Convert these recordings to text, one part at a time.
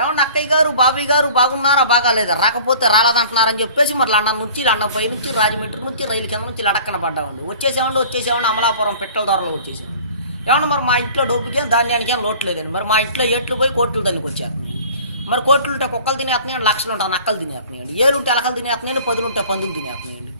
ఏమన్నా అక్కయ్య గారు బాబాయ్ గారు బాగున్నారా బాగాలేదా రాకపోతే రాలేదంటున్నారని చెప్పేసి మరి లండన్ నుంచి లండన్ పై నుంచి రాజమండ్రి నుంచి రైలు కింద నుంచి లడక్కన పడ్డామండి. వచ్చేసేవాళ్ళు అమలాపురం పెట్రోల్ ధరలో వచ్చేసాం. ఏమన్నా మరి మా ఇంట్లో డబ్బుకేం ధాన్యానికి ఏం లోటు లేదండి. మరి మా ఇంట్లో ఏట్లు పోయి కోట్లు దానికి వచ్చారు. మరి కోట్లు ఉంటే కుక్కలు తినేస్తున్నాయండి, లక్షలు ఉంటాయి నక్కలు తినేస్తున్నాయండి, ఏలుంటే ఎలకలు తినేస్తున్నాయండి, పదులుంటే పందులు తినేస్తున్నాయండి,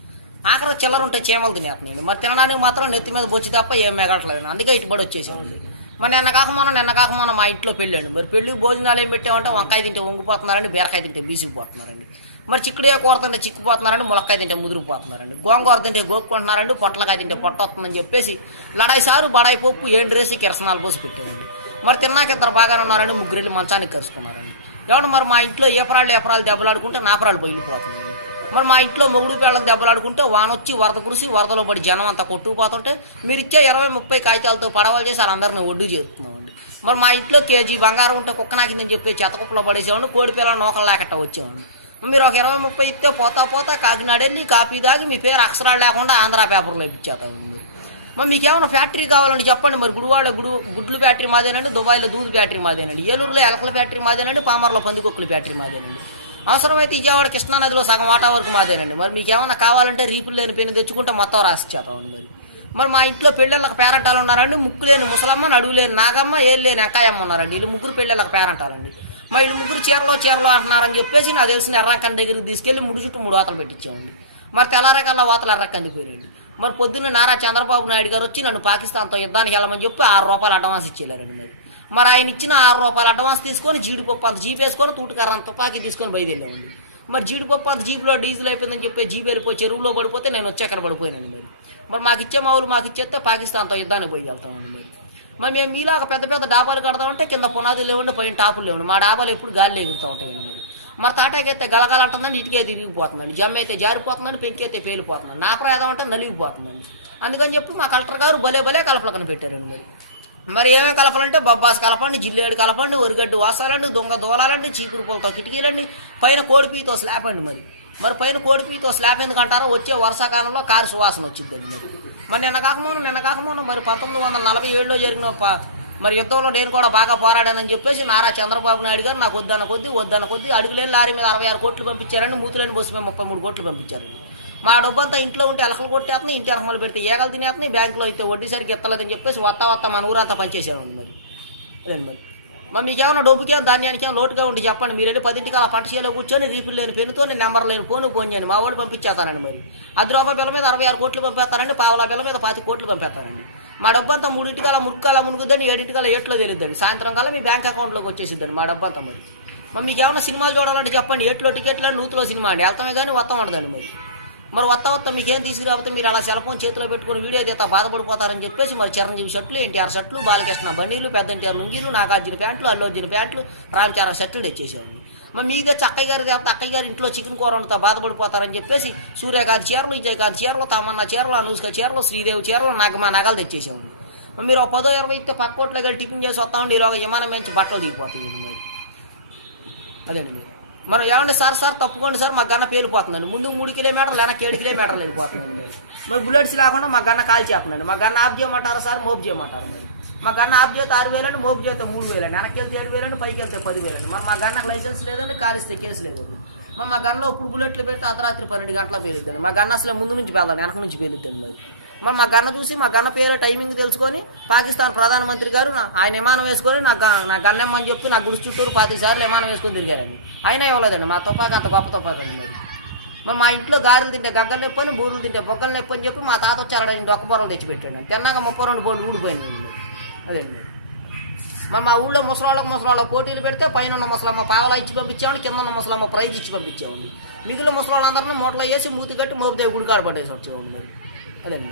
ఆఖరి చిల్లర ఉంటే చీమలు తినేస్తున్నాయండి. మరి తినడానికి మాత్రం నెత్తి మీద వచ్చి తప్ప ఏం మిగలట్లేదు. అందుకే ఇటుబడి వచ్చేసామండి. మరి నిన్న కాక మొన్న మా ఇంట్లో పెళ్ళండి. మరి పెళ్ళి భోజనాలు ఏం పెట్టామంటే వంకాయ తింటే వంగిపోతున్నారండి, బీరకాయ తింటే బీసిపోతున్నారండి, మరి చిక్కుడుగా కూర తింటే చిక్కుపోతున్నారండి, ములక్కాయ తింటే ముదిరిపోతున్నారండి, గోంగూర తింటే గోక్కుంటున్నారండి, పొట్లకాయ తింటే పొట్ట వస్తుందని చెప్పేసి లడాయి సారు బడాయి పప్పు ఏంటి రేసి కిరసనాలు పోసి పెట్టారండి. మరి తిన్నాక ఇద్దరు బాగానే ఉన్నారండి, ముగ్గురు మంచానికి కలుసుకున్నారండి. ఎవడు మరి మా ఇంట్లో ఏపరాళ్ళు దెబ్బలాడుకుంటే నాపరాళ్ళు బయలుపోతున్నాయి. మరి మా ఇంట్లో మొగుడు పేళ్ళకి దెబ్బలాడుకుంటే వానొచ్చి వరద కురిసి వరదలో పడి జనం అంతా కొట్టుకుపోతుంటే మీరు ఇచ్చే 20-30 కాగితాలతో పడవలు చేసి వాళ్ళందరినీ ఒడ్డు చేస్తున్నామండి. మరి మా ఇంట్లో కేజీ బంగారం ఉంటే కుక్క నాకిందని చెప్పి చెత్తకుప్పలో పడేసేవాడిని, కోడి పిల్లలు నూకలు లేకట్ట వచ్చేవాడిని. మీరు ఒక 20-30 ఇస్తే పోతా కాకినాడ వెళ్ళి కాపీ దాగి మీ పేరు అక్షరాలు లేకుండా ఆంధ్ర పేపర్లో ఇచ్చేస్తాం. మరి మీకు ఏమైనా ఫ్యాక్టరీ కావాలని చెప్పండి. మరి గుడివాడ గుడ్లు ఫ్యాక్టరీ మాదేనండి, దుబాయ్లో దూద్ ఫ్యాక్టరీ మాదేనండి, ఏలూరులో ఎలకల ఫ్యాక్టరీ మాదేనండి, పామర్లో పందికొక్కుల ఫ్యాక్టరీ మాదేనండి, అవసరమైతే విజయవాడ కృష్ణానదిలో సగం వాటా వరకు మాదేనండి. మరి మీకు ఏమైనా కావాలంటే రీపులు లేని పెన్ను తెచ్చుకుంటే మొత్తం రాసిచ్చేతామండి. మరి మా ఇంట్లో పెళ్ళిళ్ళకి పేరంటాలు ఉన్నారండి, ముక్కు లేని ముసలమ్మ, నడువు లేని నాగమ్మ, ఏళ్ళు లేని ఎంకాయమ్మ ఉన్నారండి. వీళ్ళు ముగ్గురు పెళ్ళిళ్ళకి పేరంటాలండి. మా వీళ్ళు ముగ్గురు చీరలో అంటున్నారని చెప్పేసి నాకు తెలిసిన ఎర్రకంది దగ్గరికి తీసుకెళ్లి ముడి చుట్టూ 3 వాతలు పెట్టించామండి. మరి తెల్లారకల్లా వాతలు ఎర్రకంది పోయారండి. మరి పొద్దున్న నారా చంద్రబాబు నాయుడు గారు వచ్చి నన్ను పాకిస్తాన్తో యుద్ధానికి వెళ్ళమని చెప్పి 6 రూపాయలు అడ్వాన్స్ ఇచ్చేయారండి. మరి ఆయన ఇచ్చిన 6 రూపాయలు అడ్వాన్స్ తీసుకొని జీడిపప్పు అంత జీప్ వేసుకొని తూటుకర్ర అంత తుపాకీ తీసుకొని బయలుదేరామండి. మరి జీడిపప్పు అంత జీపులో డీజిల్ అయిపోయిందని చెప్పి జీప్ వెళ్ళిపోయి చెరువులో పడిపోతే నేను వచ్చి అక్కడ పడిపోయానండి. మరి మాకు ఇచ్చే మావులు మాకు ఇచ్చేస్తే పాకిస్తాన్తో యుద్ధానికి పోయి వెళ్తామండి. మరి మేము మీలాగా పెద్ద డాబాలు కడతామంటే కింద పునాదులు లేవండి, పైన టాపులు లేవండి. మా డాబాలు ఎప్పుడు గాలి ఎగురుతూ ఉంటాయండి. మరి తాటాకైతే గలగాలంటుందండి, ఇటుకే తిరిగిపోతుందండి, జమ్మ అయితే జారిపోతుందండి, పెంకి అయితే పేలిపోతుందండి, నా ప్రయాదం అంటే నలిగిపోతుందండి. అందుకని చెప్పి మా కలెక్టర్ గారు భలే కలపలకని పెట్టారండి. మరి ఏమేమి కలపాలంటే బొబ్బాస్ కలపండి, జిల్లేడు కలపండి, ఒరిగడ్డు వాసాలండి, దొంగ దోలాలండి, చీపురు పూలతో కిటికీలండి, పైన కోడిపీతో స్లాబ్ అండి. మరి పైన కోడిపీతో స్లాబ్ ఎందుకంటారో వచ్చే వర్షాకాలంలో కారు సువాసన వచ్చిందండి. మరి నిన్న కాకముందు మరి 1947లో జరిగిన మరి యుద్ధంలో నేను కూడా బాగా పోరాడానని చెప్పేసి నారా చంద్రబాబు నాయుడు గారు నాకు వద్దన్న కొద్దీ అడుగులేని లారీ మీద 66 కోట్లు పంపించారండి, మూతులేని బస్సు మీద 33 కోట్లు పంపించారండి. మా డబ్బంతా ఇంట్లో ఉంటే ఎలకలు కొట్టేస్తున్నాయి, ఇంటి ఎలకమలు పెడితే ఏగలు తినేస్తున్నాయి, బ్యాంకులో అయితే వడ్డీ సరికి ఎత్తలేదని చెప్పేసి వత్తా మన ఊరంతా పనిచేసేవాళ్ళు. మరి మీకు ఏమైనా డబ్బుకే ధాన్యానికి ఏమైనా లోటుగా ఉంటే చెప్పండి. మీరు వెళ్ళి 10ంటికి అలా పంట చేలో కూర్చొని రీపులు లేని పెన్నుతో నెంబర్ లేని ఫోన్ చేయండి, మా వాడు పంపించేస్తారండి. మరి ₹10 బిల్ల మీద 66 కోట్లు పంపేస్తారండి, పావలా బిల్ల మీద 25 కోట్లు పంపేస్తారండి. మా డబ్బంతా 3ంటికి అలా మునుకుద్దండి, 7ంటికి అలా ఏట్లో తెలియద్దండి, సాయంత్రం కల్లా మీ బ్యాంక్ అకౌంట్లోకి వచ్చేసిద్దండి మా డబ్బంతా. మరి మీకు ఏమైనా సినిమాలు చూడాలంటే చెప్పండి, ఏట్లో టికెట్లు నూతులో సినిమా అండి, వెళ్తామే కానీ వస్తాం ఉండదండి. మరి వత్తా మీకేం తీసుకురాకపోతే మీరు అలా సెల్ ఫోన్ చేతిలో పెట్టుకుని వీడియో తీస్తా బాధపడిపోతారని చెప్పేసి మరి చిరంజీవి షర్ట్లు, ఎన్టీఆర్ షర్ట్లు, బాలకృష్ణ బండీలు, పెద్ద ఎన్టీఆర్ లుంగీలు, నాగార్జున ప్యాంట్లు, అల్లు అర్జున ప్యాంట్లు, రామ్ చరణ్ షర్ట్లు తెచ్చేసేవాళ్ళు. మరి మీదే అక్కయ్య గారి దేవత అక్కయ్య గారి ఇంట్లో చికెన్ కూర వండుతా బాధపడిపోతారని చెప్పేసి సూర్యకాంత్ చీరలు, విజయకాంత్ చీరలు, తమన్నా చీరలు, అనుష్క చీరలు, శ్రీదేవి చీరలు, మా నగలు తెచ్చేసేవాళ్ళు. మీరు ఒక 10-20 ఇస్తే పక్క కోట్లో వెళ్ళి టిఫిన్ చేసి వస్తామండి, ఈరోజు విమానం మంచి బట్టలు దిగిపోతాయి. అదేండి మనం ఏమంటే సార్ తప్పుకోండి సార్ మా గన్న పేలిపోతుందండి, ముందు 3 కిలోమీటర్లు వెనక్కి 7 కిలోమీటర్లు వెళ్ళిపోతుందండి. మరి బుల్లెట్స్ లేకుండా మా గన్న కాల్ చేస్తుందండి. మా గన్న ఆఫ్ చేయమంటారు సార్, మోపు చేయమంటారు. మా గన్న ఆఫ్ చేస్తే 6,000 అండి, మోపు చేస్తే 3,000 అండి, వెనక్కి వెళ్తే 7,000 అండి, పైకి వెళ్తే 10,000 అండి. మరి మా గన్నకు లైసెన్స్ లేదండి, కారు ఇస్తే కేసు లేదు. మా గన్నలో ఇప్పుడు బుల్లెట్లు పెడితే అర్ధరాత్రి 12 గంటల పేలుతుంది. మా గన్న అసలు ముందు నుంచి వెళ్తాడు, వెనక నుంచి పేలుతుంది. మరి మా గన్న చూసి మా గన్న పేరు టైమింగ్ తెలుసుకొని పాకిస్తాన్ ప్రధానమంత్రి గారు ఆయన విమానం వేసుకొని నా గన్నెమ్మని చెప్పి నా గుడి చుట్టూరు 25 సార్లు విమానం వేసుకొని తిరిగారండి. అయినా ఇవ్వలేదండి, మా తుపాకి అంత గొప్ప తుపాకి అండి. మరి మా ఇంట్లో గారెలు తింటే గగ్గలు నొప్పని, బూరులు తింటే బొగ్గలు నొప్పని చెప్పి మా తాత వచ్చి 60 ఒక్క బొర్రలు తెచ్చిపెట్టాడు. తిన్నాక 32 కోట్లు ఊడిపోయింది. అదేండి మరి మా ఊళ్ళో ముసలాళ్ళకు పోటీలు పెడితే పైన ఉన్న ముసలమ్మ పావలా ఇచ్చి పంపించామండి, కింద ఉన్న ముసలమ్మ ప్రైజ్ ఇచ్చి పంపించామండి. మిగిలిన ముసలాళ్ళందరినీ మూటలో వేసి మూతి కట్టి మోపితే గుడికాడు పడేసి వచ్చేవాళ్ళు. అదేండి